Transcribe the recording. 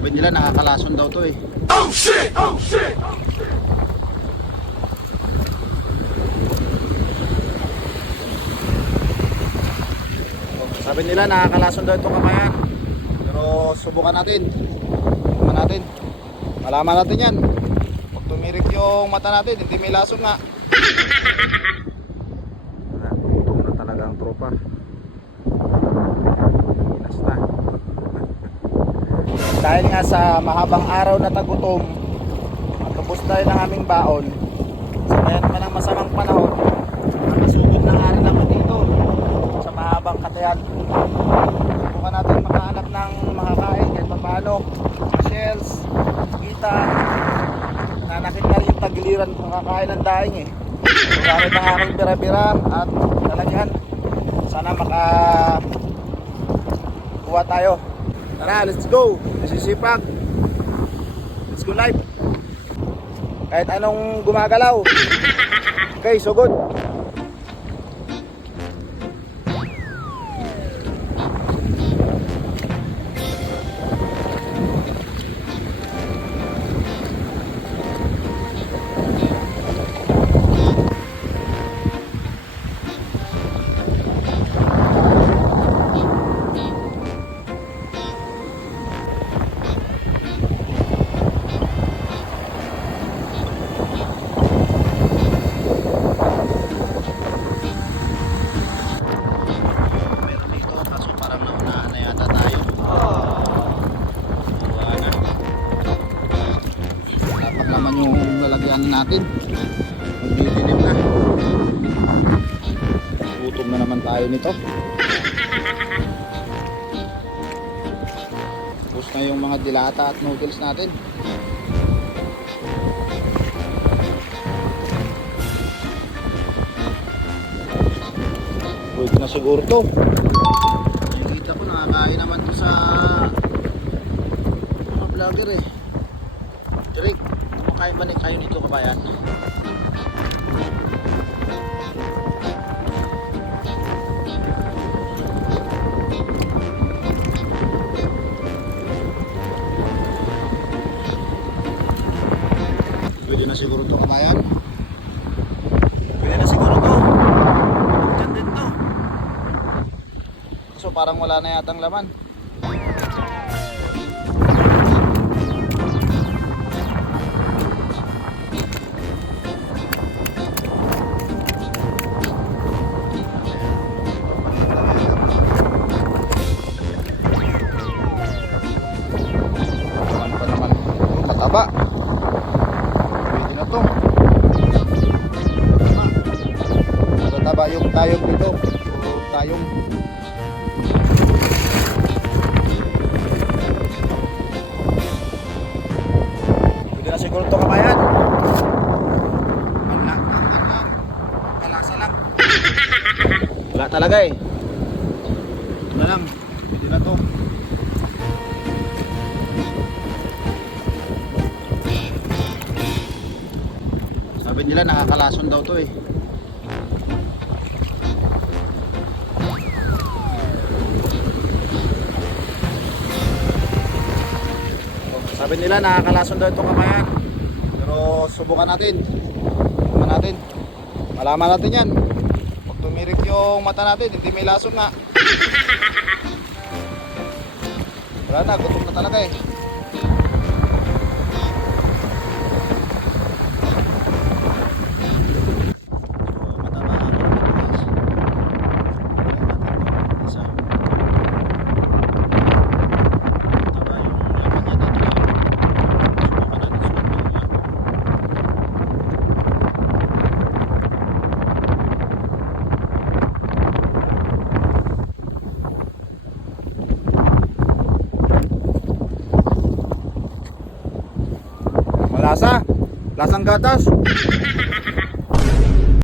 Sabi nila nakakalason daw to eh. Oh shit! Oh shit! Sabi nila nakakalason daw itong kamayan. Pero subukan natin. Subukan natin. Malaman natin yan. Pag tumirik yung mata natin, hindi may lason nga. Gutom na talaga ang tropa. Inas na. Dahil nga sa mahabang araw na tagutom, matubos tayo ng aming baon. Sabayan naman ang masamang panahon, nakasugod na nga rin ako dito sa mahabang katayan. Subukan natin makahanap ng makakain kahit paano, shells, kita. Nanakit na rin yung tagiliran makakain ng daing eh. Gamit ang aking bira-bira at lalagyan. Sana makakuha tayo. Tara, let's go. Nasisipag. Let's go live. Kahit anong gumagalaw. Okay, so good. Natin magdidilim na, gutom na naman tayo nito. Tapos na yung mga dilata at noodles natin. Pwede na siguro to. Nakikita ko nakakain naman to sa mga vlogger eh. Direk, kaya ba kayo nito kabayan? Pwede na siguro to kabayan. Pwede na siguro to. Diyan din to. So parang wala na yatang laman. Taba. Pwede na to. Taba yung tayong dito. Tayong. Pwede na siguro to kabayan. Malasa lang. Wala talaga eh. Ito na lang. Pwede na to. Sabi nila nakakalason daw to eh. Sabi nila nakakalason daw itong kamayan. Pero subukan natin. Subukan natin. Malaman natin yan. Pag tumirik yung mata natin, hindi may lason nga. Wala na, gutom na talaga eh. Malasa, lasang gatas.